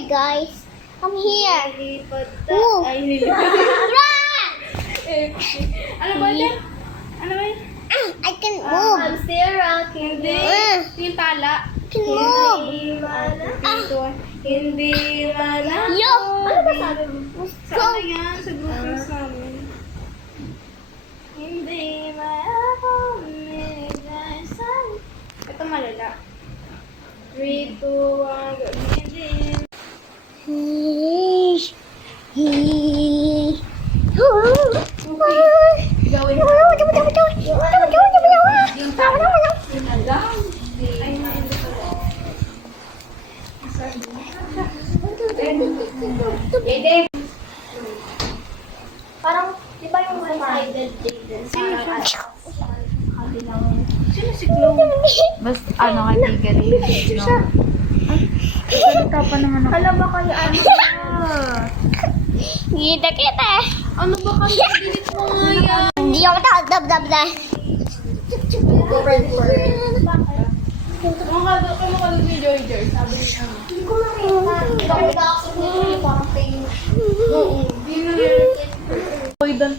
here, guys. Come here. Lilipat Move. Ay, lilipat. Run! Ano ba yan? Ano ba yan? I can move. Hamster, hindi. Ito yung tala. Can move. Hindi mana. Yo! Ano ba sabi mo? Sa ano yan? Sa group sa amin. Hindi mana. Ito malala. 3, 2, 1, Gawin mo. Yung tala. Yung alam. Ay, nainda pala. Pwede. Parang, di ba yung one-sided Jaden? Parang, sino si Chloe? Basta ano kaibigan rin. No? Salita pa naman ako. Alam ba kayo ano? Kita. Ano ba kayo? Dilit mo nga yan. Hindi ako dab. Kamukha ni Joy Joy. Sabi niya. Hindi ko makita. Hindi ako nakakasok nito. Parang pain. Oo. Hindi na rin. Poison